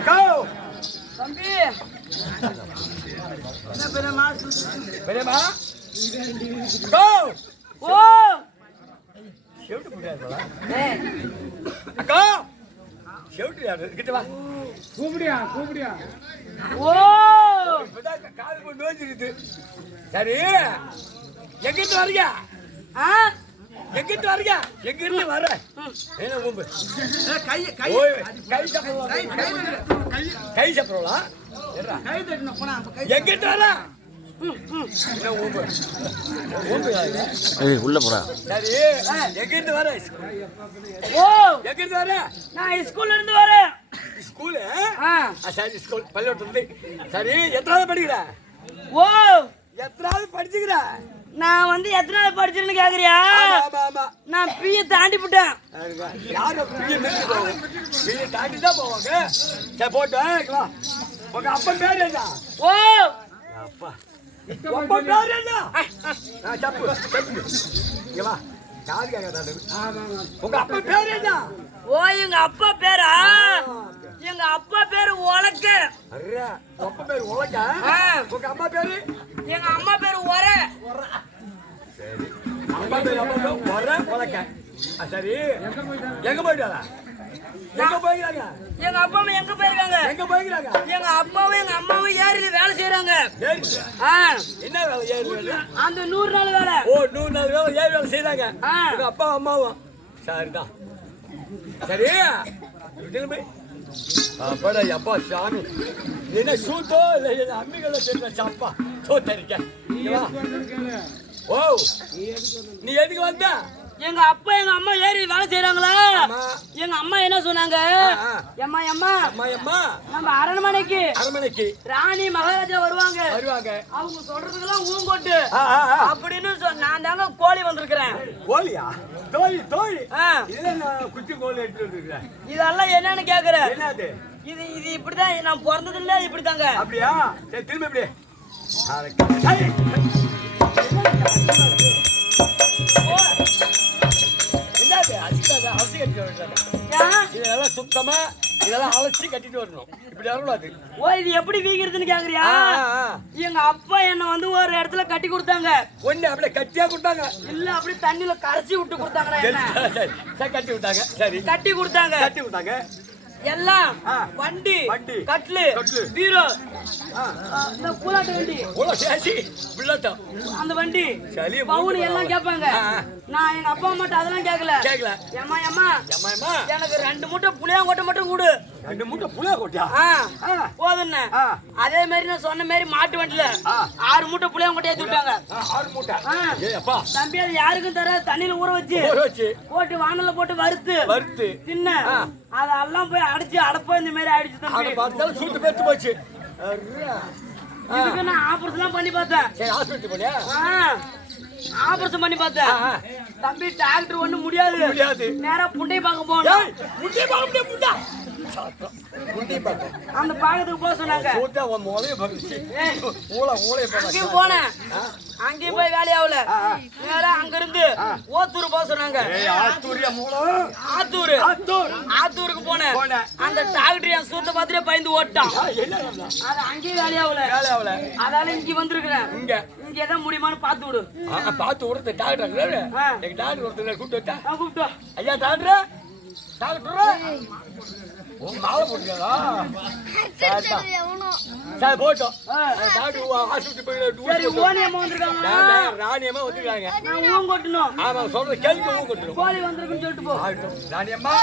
அக்கா தம்பி என்ன பெரியம்மா பெரியம்மா அக்கா ஓ ஷெவுட்டு புடியாதா அக்கா ஷெவுட்டு யாரு கிட்ட வா கூப்பிடியா ஓ இப்பதான் காது கொண்டு வந்துருது சரி எங்கிட்டு வரீங்க எங்கிட்டு வரீங்க எங்க இருந்து வர என்ன ஊம்பு கை சப்பரோலா எங்கிட்டு வர என்ன ஊம்பு உள்ள போறா சரி எங்கிட்டு வர ஓ எங்கிட்டு வர நான் ஸ்கூல்ல இருந்து வரேன் ஸ்கூலு சரி ஸ்கூல் பள்ளிக்கூடத்துல சரி எத்தனாவது படிக்கிற ஓ எத்தனாவது படிச்சுக்கிற நான் வந்து எத்தனாவது படிச்சிருன்னு கேக்குறியா ஆமா ஆமா நான் பிஏ தாண்டி விட்டேன் யாரும் பிஏ தாண்டி தான் போவாங்க சரி போட்டு வா உங்க அப்பா பேர் என்ன ஓ அப்பா அப்பா பேர் என்ன சப்பு சப்பு இங்க வா காது கேட்காது உங்க அப்பா பேர் என்ன ஓ எங்க அப்பா பேரா எங்க அப்பா பேரு உலக்க அரே அப்பா பேர் உலக்க உங்க அம்மா பேரு எங்க அம்மா பேரு ஒர சரி அப்பா பேர் ஒர உலக்க சரி எங்க போயிட்டாரா எங்க போயிறாங்க எங்க அப்பா அம்மா எங்க போயிருக்காங்க எங்க போயிறாங்க எங்க அப்பாவும் எங்க அம்மாவும் ஏரியில வேலை செய்யறாங்க என்ன வேலை ஏரி வேலை அந்த 100 நாள் வேலை ஓ 100 நாள் வேலை ஏரி வேலை செய்யறாங்க உங்க அப்பா அம்மாவும் சரிதான் சரி திரும்பி அப்படா அப்பா சாமி என்ன சூத்தோ இல்லை அம்மிகளை தெரிஞ்ச சாப்பா சோத்தரிக்க ஓ நீ எதுக்கு வந்த எங்க அப்பா எங்க அம்மா ஏறி வேலை செய்யறாங்களா எங்க அம்மா என்ன சொன்னாங்க அம்மா அம்மா அம்மா நம்ம அரண்மனைக்கு ராணி மகாராஜா வருவாங்க அவங்க சொல்றதுக்கெல்லாம் ஊங்கோட்டு அப்படின்னு நான் தாங்க கோழி வந்திருக்கிறேன் கோழியா தோழி குட்டி கோழி எடுத்து வந்திருக்கிறேன் இதெல்லாம் என்னன்னு கேக்குறேன் என்னது இது இப்படிதான் நான் பிறந்ததுல இப்படிதாங்க அப்படியா சரி திரும்ப எப்படி இதெல்லாம் சுத்தமா இதெல்லாம் அழைச்சி கட்டிட்டு வரணும் இப்படி வரக்கூடாது ஓ இது எப்படி வீங்கிறதுன்னு கேக்குறியா எங்க அப்பா என்ன வந்து ஒரு இடத்துல கட்டி கொடுத்தாங்க ஒண்ணு அப்படியே கட்டியா கொடுத்தாங்க இல்ல அப்படியே தண்ணியில கரைச்சி விட்டு கொடுத்தாங்க சரி கட்டி விட்டாங்க சரி கட்டி கொடுத்தாங்க எல்லாம் வண்டி கட்லு பீரோ இந்த பூலாட்ட வண்டி அந்த வண்டி பவுன் எல்லாம் கேட்பாங்க நான் எங்க அப்பா அம்மாட்ட அதெல்லாம் கேட்கல ஏமா எனக்கு 2 மூட்டை புளியாங்கொட்டை மட்டும் கொடு 2 மூட்டை புளியாங்கொட்டா போதுன்னு அதே மாதிரி நான் சொன்ன மாதிரி மாட்டு வண்டியில 6 மூட்டை புளியாங்கொட்டை ஏத்தி விட்டாங்க 6 மூட்டை தம்பி அது யாருக்கும் தர தண்ணியில ஊற வச்சு போட்டு வானல்ல போட்டு வறுத்து தின்ன அதெல்லாம் போய் அடிச்சு அடப்போ இந்த மாதிரி ஆயிடுச்சு தம்பி சூட்டு பேத்து போச்சு இதுக்கு நான் ஆபரேஷன் பண்ணி பார்த்தேன் சரி ஹாஸ்பிடல் போனியா ஆபரேஷன் பண்ணி பார்த்தேன் தம்பி டாக்டர் ஒண்ணு முடியாது நேரா புண்டை பார்க்க போனோம் புண்டை பார்க்க புண்டா அந்த பாகத்துக்கு போக சொன்னாங்க அங்கேயும் போனேன் அங்கேயும் போய் வேலையாவல நேரா அங்க இருந்து ஓத்தூர் போக சொன்னாங்க ஆத்தூருக்கு போனேன் அந்த டாக்டர் என் சூத்த பார்த்துட்டு பயந்து ஓட்டான் அது அங்கேயும் வேலையாவல அதால இங்க வந்திருக்கிறேன் இங்க எதாவது முடியுமான்னு பார்த்து விடு பார்த்து விடுறது டாக்டர் எங்க டாக்டர் ஒருத்தர் கூப்பிட்டு ஐயா டாக்டர் மாலை போட்டுங்களா சரி போட்டோம் ராணியம்மா வந்துருக்காங்க ஊன் கொட்டணும் ஆமா சொல்ற கேள்வி ஊன் கொட்டணும் கோழி வந்திருக்குன்னு சொல்லிட்டு போ ராணியம்மா